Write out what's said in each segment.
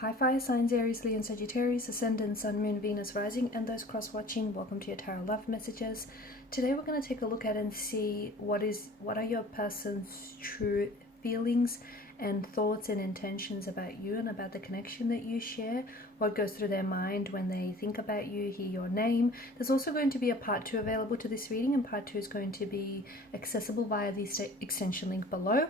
Hi fire signs Aries, Leo and Sagittarius, Ascendant, Sun, Moon, Venus, Rising, and those cross-watching, welcome to your Tarot Love Messages. Today we're going to take a look at and see what are your person's true feelings and thoughts and intentions about you and about the connection that you share, what goes through their mind when they think about you, hear your name. There's also going to be a part 2 available to this reading, and part 2 is going to be accessible via the extension link below.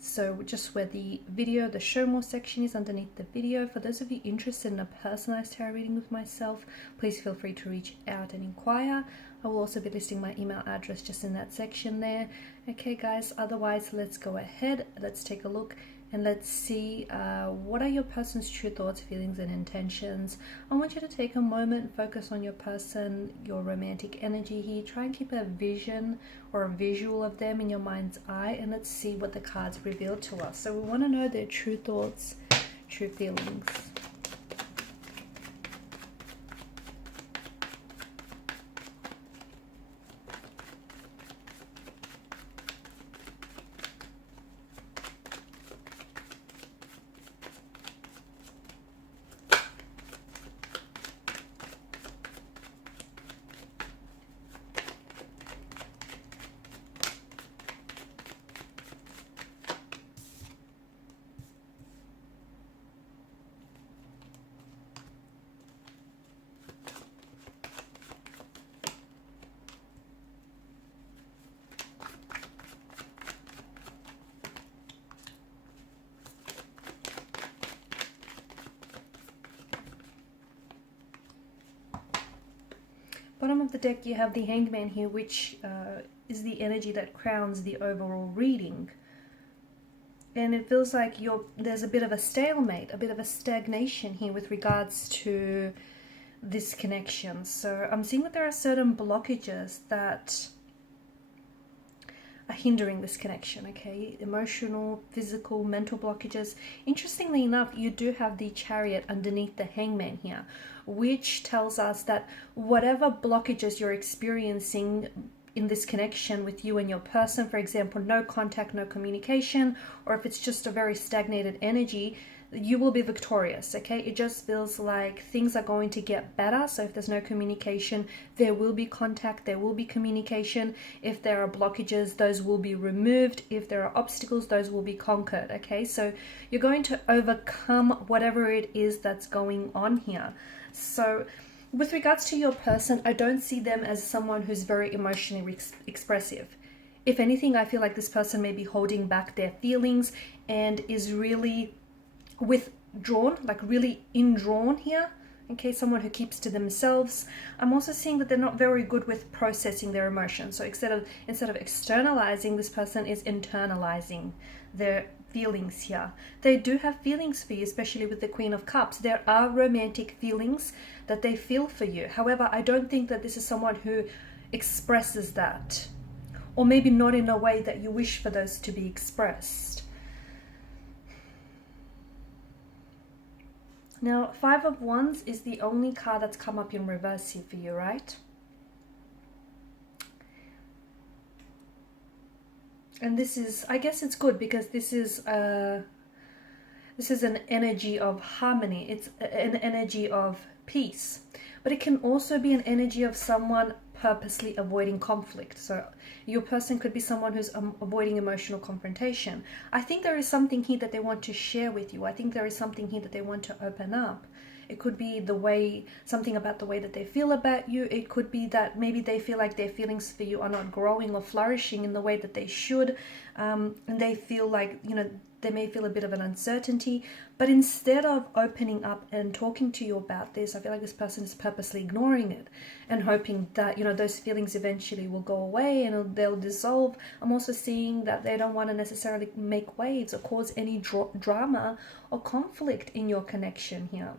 So just where the show more section is underneath the video. For those of you interested in a personalized tarot reading with myself, please feel free to reach out and inquire. I will also be listing my email address just in that section there. Okay guys, otherwise let's go ahead, let's take a look and let's see what are your person's true thoughts, feelings and intentions. I want you to take a moment, focus on your person, your romantic energy here. Try and keep a vision or a visual of them in your mind's eye, and let's see what the cards reveal to us. So we want to know their true thoughts, true feelings. Bottom of the deck you have the Hanged Man here, which is the energy that crowns the overall reading. And it feels like there's a bit of a stalemate, a bit of a stagnation here with regards to this connection. So I'm seeing that there are certain blockages that are hindering this connection, okay? Emotional, physical, mental blockages. Interestingly enough, you do have the Chariot underneath the Hangman here, which tells us that whatever blockages you're experiencing in this connection with you and your person, for example, no contact, no communication, or if it's just a very stagnated energy, you will be victorious, okay? It just feels like things are going to get better. So if there's no communication, there will be contact, there will be communication. If there are blockages, those will be removed. If there are obstacles, those will be conquered, okay? So you're going to overcome whatever it is that's going on here. So with regards to your person, I don't see them as someone who's very emotionally expressive. If anything, I feel like this person may be holding back their feelings and is really withdrawn, like really indrawn here. Okay, someone who keeps to themselves. I'm also seeing that they're not very good with processing their emotions. So instead of externalizing, this person is internalizing their feelings here. They do have feelings for you, especially with the Queen of Cups. There are romantic feelings that they feel for you. However, I don't think that this is someone who expresses that, or maybe not in a way that you wish for those to be expressed. Now, Five of Wands is the only card that's come up in reverse here for you, right? And this is, I guess it's good because this is an energy of harmony. It's an energy of peace. But it can also be an energy of someone purposely avoiding conflict. So your person could be someone who's avoiding emotional confrontation. I think there is something here that they want to share with you. I think there is something here that they want to open up. It could be something about the way that they feel about you. It could be that maybe they feel like their feelings for you are not growing or flourishing in the way that they should. And they feel like, they may feel a bit of an uncertainty. But instead of opening up and talking to you about this, I feel like this person is purposely ignoring it and hoping that, those feelings eventually will go away and they'll dissolve. I'm also seeing that they don't want to necessarily make waves or cause any drama or conflict in your connection here.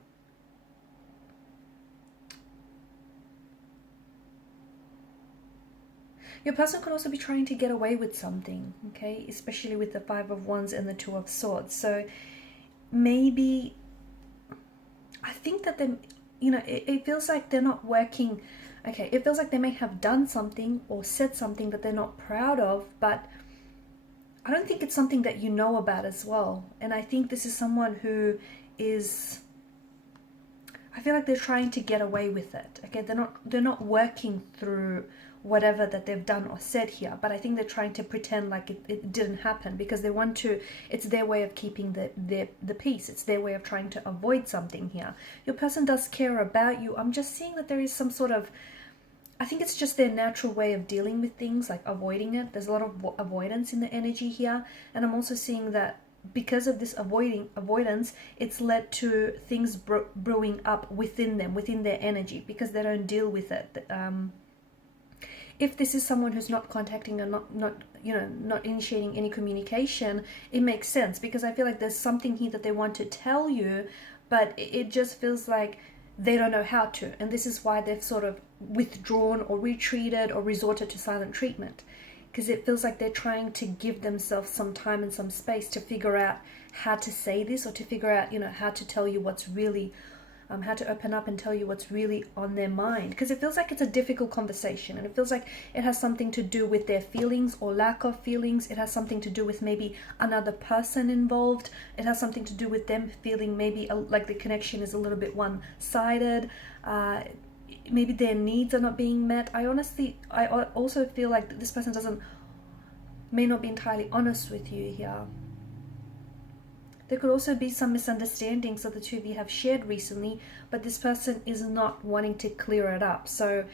Your person could also be trying to get away with something, okay? Especially with the Five of Wands and the Two of Swords. So maybe, I think that it feels like they're not working. Okay, it feels like they may have done something or said something that they're not proud of, but I don't think it's something that you know about as well. And I think this is someone who is I feel like they're trying to get away with it. Okay, they're not working through whatever that they've done or said here, but I think they're trying to pretend like it didn't happen, because they want to, it's their way of keeping the peace. It's their way of trying to avoid something here. Your person does care about you. I'm just seeing that there is some sort of, I think it's just their natural way of dealing with things, like avoiding it. There's a lot of avoidance in the energy here. And I'm also seeing that because of this avoidance, it's led to things brewing up within them, within their energy, because they don't deal with it. If this is someone who's not contacting or not initiating any communication, it makes sense, because I feel like there's something here that they want to tell you, but it just feels like they don't know how to. And this is why they've sort of withdrawn or retreated or resorted to silent treatment, because it feels like they're trying to give themselves some time and some space to figure out how to say this, or to figure out, how to tell you what's really, how to open up and tell you what's really on their mind. Because it feels like it's a difficult conversation, and it feels like it has something to do with their feelings or lack of feelings. It has something to do with maybe another person involved. It has something to do with them feeling maybe like the connection is a little bit one-sided. Maybe their needs are not being met. I also feel like this person may not be entirely honest with you here. There could also be some misunderstandings that the two of you have shared recently, but this person is not wanting to clear it up. So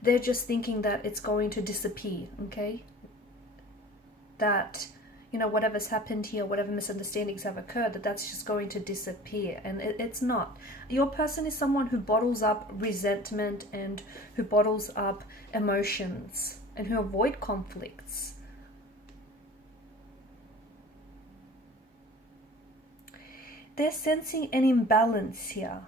they're just thinking that it's going to disappear, okay? That, whatever's happened here, whatever misunderstandings have occurred, that's just going to disappear. And it's not. Your person is someone who bottles up resentment and who bottles up emotions and who avoid conflicts. They're sensing an imbalance here.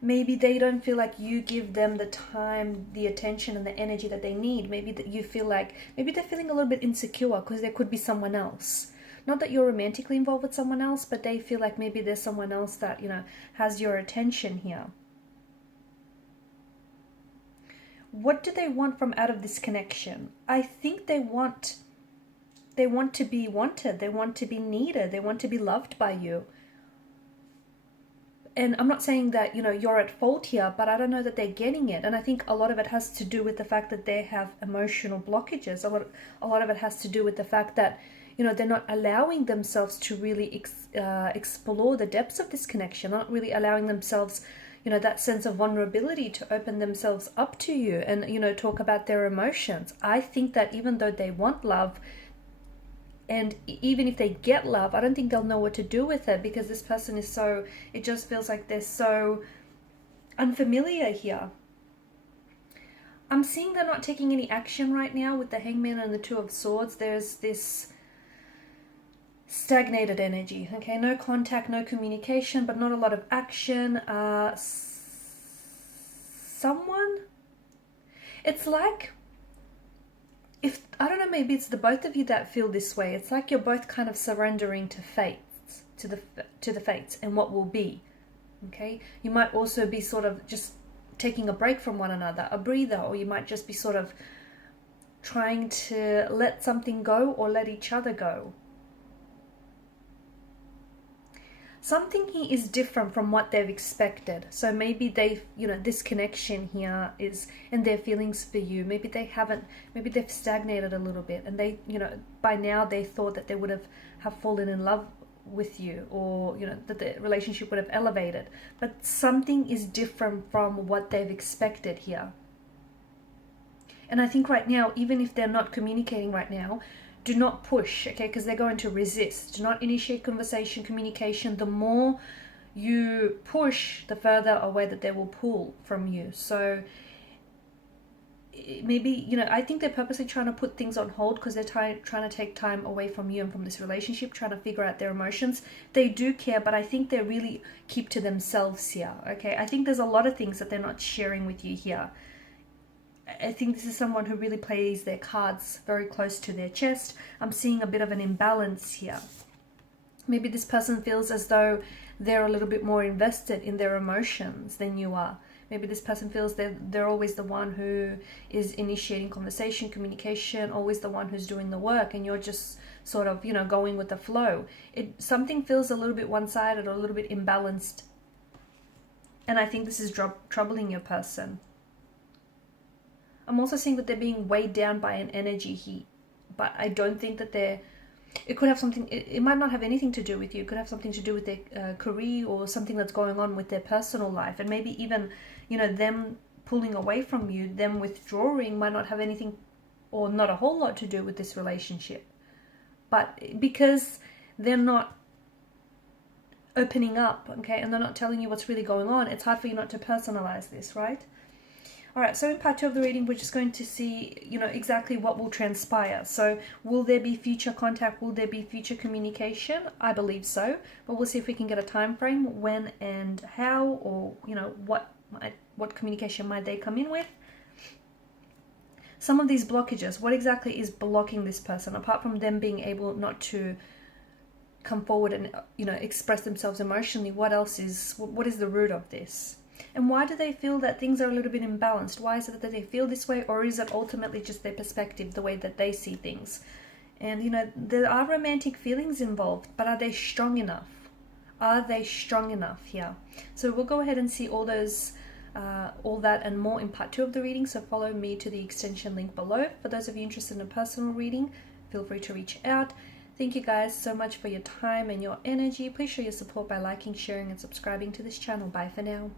Maybe they don't feel like you give them the time, the attention, and the energy that they need. Maybe that you feel like, maybe they're feeling a little bit insecure because there could be someone else. Not that you're romantically involved with someone else, but they feel like maybe there's someone else that, has your attention here. What do they want from out of this connection? I think they want to be wanted. They want to be needed. They want to be loved by you. And I'm not saying that, you're at fault here, but I don't know that they're getting it. And I think a lot of it has to do with the fact that they have emotional blockages. A lot of it has to do with the fact that, they're not allowing themselves to really explore the depths of this connection, not really allowing themselves, that sense of vulnerability to open themselves up to you and, talk about their emotions. I think that even though they want love, and even if they get love, I don't think they'll know what to do with it, because this person is it just feels like they're so unfamiliar here. I'm seeing they're not taking any action right now with the Hangman and the Two of Swords. There's this stagnated energy, okay? No contact, no communication, but not a lot of action. It's like, I don't know, maybe it's the both of you that feel this way. It's like you're both kind of surrendering to fates, to the fates and what will be, okay? You might also be sort of just taking a break from one another, a breather, or you might just be sort of trying to let something go or let each other go. Something here is different from what they've expected. So maybe this connection here is, and their feelings for you, maybe they've stagnated a little bit, and they, by now they thought that they would have fallen in love with you, or, that the relationship would have elevated. But something is different from what they've expected here. And I think right now, even if they're not communicating right now, do not push, okay? Because they're going to resist. Do not initiate conversation, communication. The more you push, the further away that they will pull from you. So maybe, I think they're purposely trying to put things on hold because they're trying to take time away from you and from this relationship, trying to figure out their emotions. They do care, but I think they really keep to themselves here, okay? I think there's a lot of things that they're not sharing with you here. I think this is someone who really plays their cards very close to their chest. I'm seeing a bit of an imbalance here. Maybe this person feels as though they're a little bit more invested in their emotions than you are. Maybe this person feels they're always the one who is initiating conversation, communication, always the one who's doing the work, and you're just sort of, going with the flow. Something feels a little bit one-sided or a little bit imbalanced And I think this is troubling your person. I'm also seeing that they're being weighed down by an energy heat, but I don't think that it could have something, it might not have anything to do with you. It could have something to do with their career or something that's going on with their personal life. And maybe even, them pulling away from you, them withdrawing might not have anything or not a whole lot to do with this relationship. But because they're not opening up, okay, and they're not telling you what's really going on, it's hard for you not to personalize this, right? All right, so in part 2 of the reading, we're just going to see, exactly what will transpire. So will there be future contact? Will there be future communication? I believe so, but we'll see if we can get a time frame, when and how, or, what communication might they come in with. Some of these blockages, what exactly is blocking this person, apart from them being able not to come forward and, express themselves emotionally? What is the root of this? And why do they feel that things are a little bit imbalanced? Why is it that they feel this way, or is it ultimately just their perspective, the way that they see things? And, there are romantic feelings involved, but are they strong enough? Are they strong enough here? So we'll go ahead and see all that and more in part 2 of the reading. So follow me to the extension link below. For those of you interested in a personal reading, feel free to reach out. Thank you guys so much for your time and your energy. Please show your support by liking, sharing, and subscribing to this channel. Bye for now.